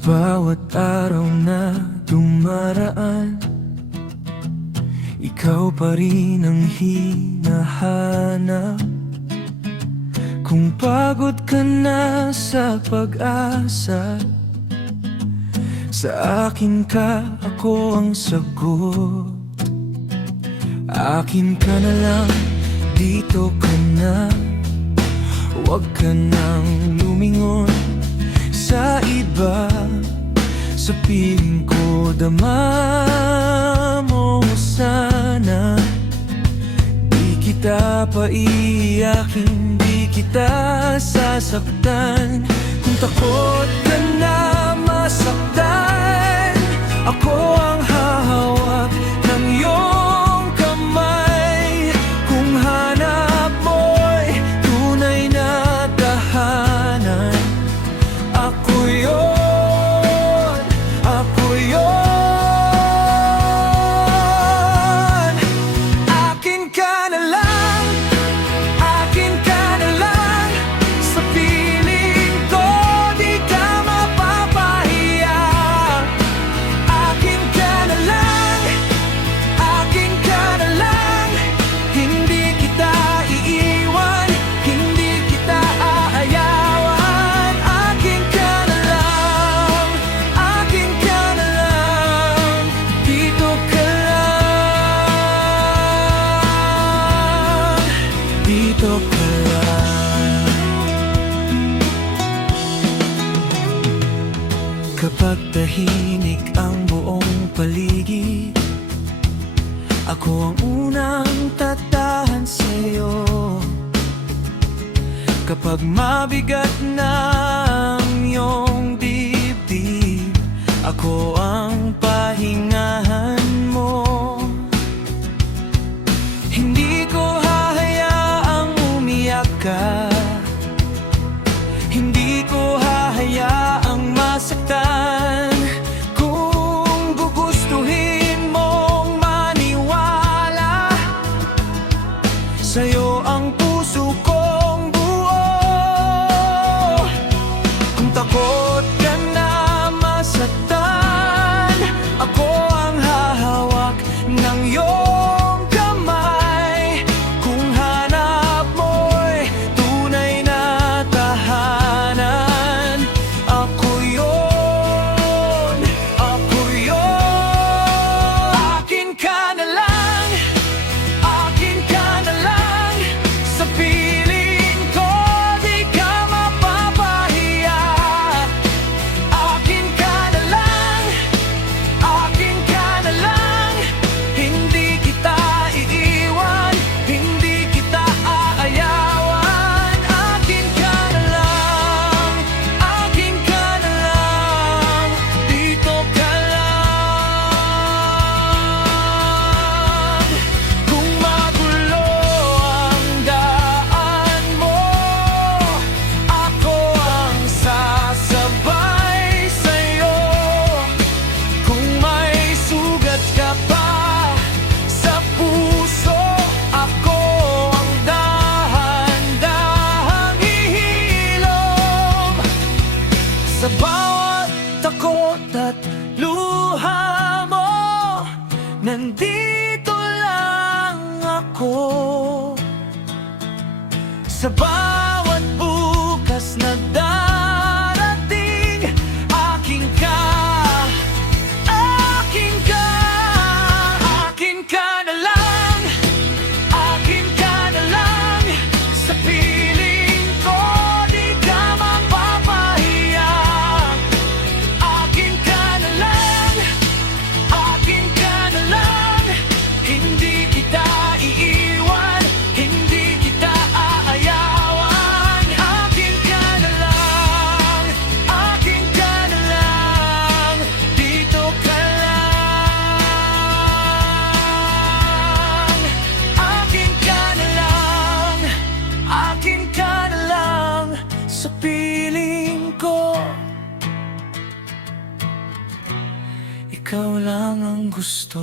bawat araw na dumaraan, ikaw pa rin ang hinahanap. Kung pagod ka na sa pag-asa, sa akin ka, ako ang sagot. Akin ka na lang, dito ka na. Huwag ka nang lumingon sa iba. Sa piling ko, dama mo sana. Di kita paiyakin, di kita sasaktan. Kung takot ka na masaktan, ako ang hahawak ng iyong kamay. Kung hanap mo'y tunay na tahanan, ako yun, ako yun. Akin ka na lang, akin ka na lang. Sa piling ko, di ka mapapahiya. Akin ka na lang, akin ka na lang. Hindi kita iiwan, hindi kita aayawan. Akin ka na lang, akin ka na lang. Dito ka lang, dito ka lang. Kapag tahimik ang buong paligid, ako ang unang tatahan sa'yo. Kapag mabigat na ang iyong dibdib, ako ang pahingahan mo. Hindi ko hahayaang umiyak ka, hindi ko hahayaang masaktan. Kung gugustuhin mong maniwala, sa'yo ang puso kong buo. Kung takot ka na masaktan, ako ang hahawak ng iyong kamay. Kung hanap mo'y tunay na tahanan, ako yun, ako yun. Akin ka na lang, akin ka na lang. Sa piling ko, di ka mapapahiya. Akin ka na lang, akin ka na lang. Hindi kita iiwan, hindi kita aayawan. Akin ka na lang, akin ka na lang. Dito ka lang. Kung magulo ang daan mo, ako ang sasabay sa'yo. Kung may sugat ka pa sa puso, ako ang dahan-dahang hihilom. Sa bawat takot at luha mo, nandito lang ako. Sa bawat bukas na darating, akin ka, akin ka. Akin ka na lang, akin ka na lang. Sa piling ko, di ka mapapahiya. Akin ka na lang, akin ka na lang. Hindi kita iiwan, hindi kita aayawan. Akin ka na lang, akin ka na lang. Dito ka lang. Akin ka na lang, akin ka na lang. Sa piling ko, ikaw lang ang gusto.